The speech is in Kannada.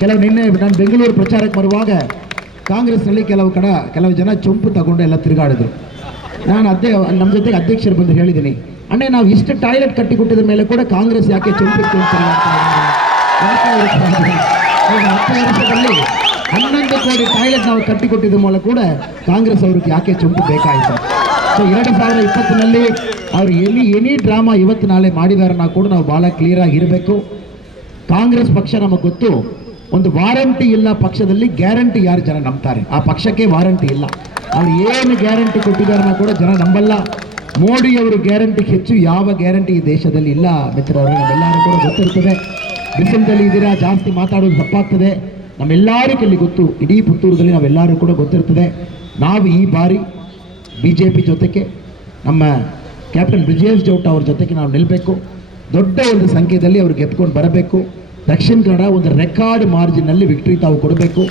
ಕೆಲವು ನಿನ್ನೆ ನಾನು ಬೆಂಗಳೂರು ಪ್ರಚಾರಕ್ಕೆ ಬರುವಾಗ ಕಾಂಗ್ರೆಸ್ನಲ್ಲಿ ಕೆಲವು ಕಡೆ ಕೆಲವು ಜನ ಚೊಂಪು ತಗೊಂಡು ಎಲ್ಲ ತಿರುಗಾಡಿದ್ರು ನಾನು ಅದೇ ನಮ್ಮ ಜೊತೆಗೆ ಅಧ್ಯಕ್ಷರು ಬಂದು ಹೇಳಿದ್ದೀನಿ ಅಣ್ಣೆ ನಾವು ಇಷ್ಟು ಟಾಯ್ಲೆಟ್ ಕಟ್ಟಿಕೊಟ್ಟಿದ ಮೇಲೆ ಕೂಡ ಕಾಂಗ್ರೆಸ್ ಯಾಕೆ ಚೊಂಪು ಕೇಳ್ತಾರೆ ಅಂತ ಯಾಕೆ ಅವ್ರಿಗೆ ಸಾಧ್ಯ? ಈಗ ಹತ್ತು ವರ್ಷದಲ್ಲಿ ಹನ್ನೊಂದು ಕೋಟಿ ಟಾಯ್ಲೆಟ್ ನಾವು ಕಟ್ಟಿಕೊಟ್ಟಿದ್ದ ಮೂಲಕ ಕೂಡ ಕಾಂಗ್ರೆಸ್ ಅವ್ರಿಗೆ ಯಾಕೆ ಚೊಂಪು ಬೇಕಾಯಿತು ಸೊ ಎರಡು ಸಾವಿರದ ಇಪ್ಪತ್ತಿನಲ್ಲಿ ಅವ್ರು ಎನಿ ಎನಿ ಡ್ರಾಮಾ ಇವತ್ತು ನಾಳೆ ಮಾಡಿದಾರನ್ನ ಕೂಡ ನಾವು ಭಾಳ ಕ್ಲಿಯರ್ ಆಗಿ ಇರಬೇಕು ಕಾಂಗ್ರೆಸ್ ಪಕ್ಷ ನಮಗೆ ಗೊತ್ತು ಒಂದು ವಾರಂಟಿ ಇಲ್ಲ ಪಕ್ಷದಲ್ಲಿ, ಗ್ಯಾರಂಟಿ ಯಾರು ಜನ ನಂಬ್ತಾರೆ? ಆ ಪಕ್ಷಕ್ಕೆ ವಾರಂಟಿ ಇಲ್ಲ. ಅವ್ರು ಏನು ಗ್ಯಾರಂಟಿ ಕೊಟ್ಟಿದ್ದಾರನ್ನ ಕೂಡ ಜನ ನಂಬಲ್ಲ. ಮೋದಿಯವರು ಗ್ಯಾರಂಟಿಗೆ ಹೆಚ್ಚು, ಯಾವ ಗ್ಯಾರಂಟಿ ಈ ದೇಶದಲ್ಲಿ ಇಲ್ಲ ಮಿತ್ರರೇ ನಮ್ಮೆಲ್ಲರೂ ಕೂಡ ಗೊತ್ತಿರ್ತದೆ. ಬಿಸಿಲದಲ್ಲಿ ಇದ್ದೀರಾ ಜಾಸ್ತಿ ಮಾತಾಡೋದು ತಪ್ಪಾಗ್ತದೆ. ನಮ್ಮೆಲ್ಲರಿಗೂ ಇಲ್ಲಿ ಗೊತ್ತು, ಇಡೀ ಪುತ್ತೂರದಲ್ಲಿ ನಾವೆಲ್ಲರೂ ಕೂಡ ಗೊತ್ತಿರ್ತದೆ. ನಾವು ಈ ಬಾರಿ ಬಿ ಜೆ ಪಿ ಜೊತೆಗೆ, ನಮ್ಮ ಕ್ಯಾಪ್ಟನ್ ಬ್ರಿಜೇಶ್ ಜೌಟ ಅವ್ರ ಜೊತೆಗೆ ನಾವು ನಿಲ್ಲಬೇಕು ದೊಡ್ಡ ಒಂದು ಸಂಖ್ಯೆಯಲ್ಲಿ ಅವ್ರಿಗೆ ಎತ್ಕೊಂಡು ಬರಬೇಕು. ದಕ್ಷಿಣ ಕನ್ನಡ ಒಂದು ರೆಕಾರ್ಡ್ ಮಾರ್ಜಿನಲ್ಲಿ ವಿಕ್ಟ್ರಿ ತಾವು ಕೊಡಬೇಕು.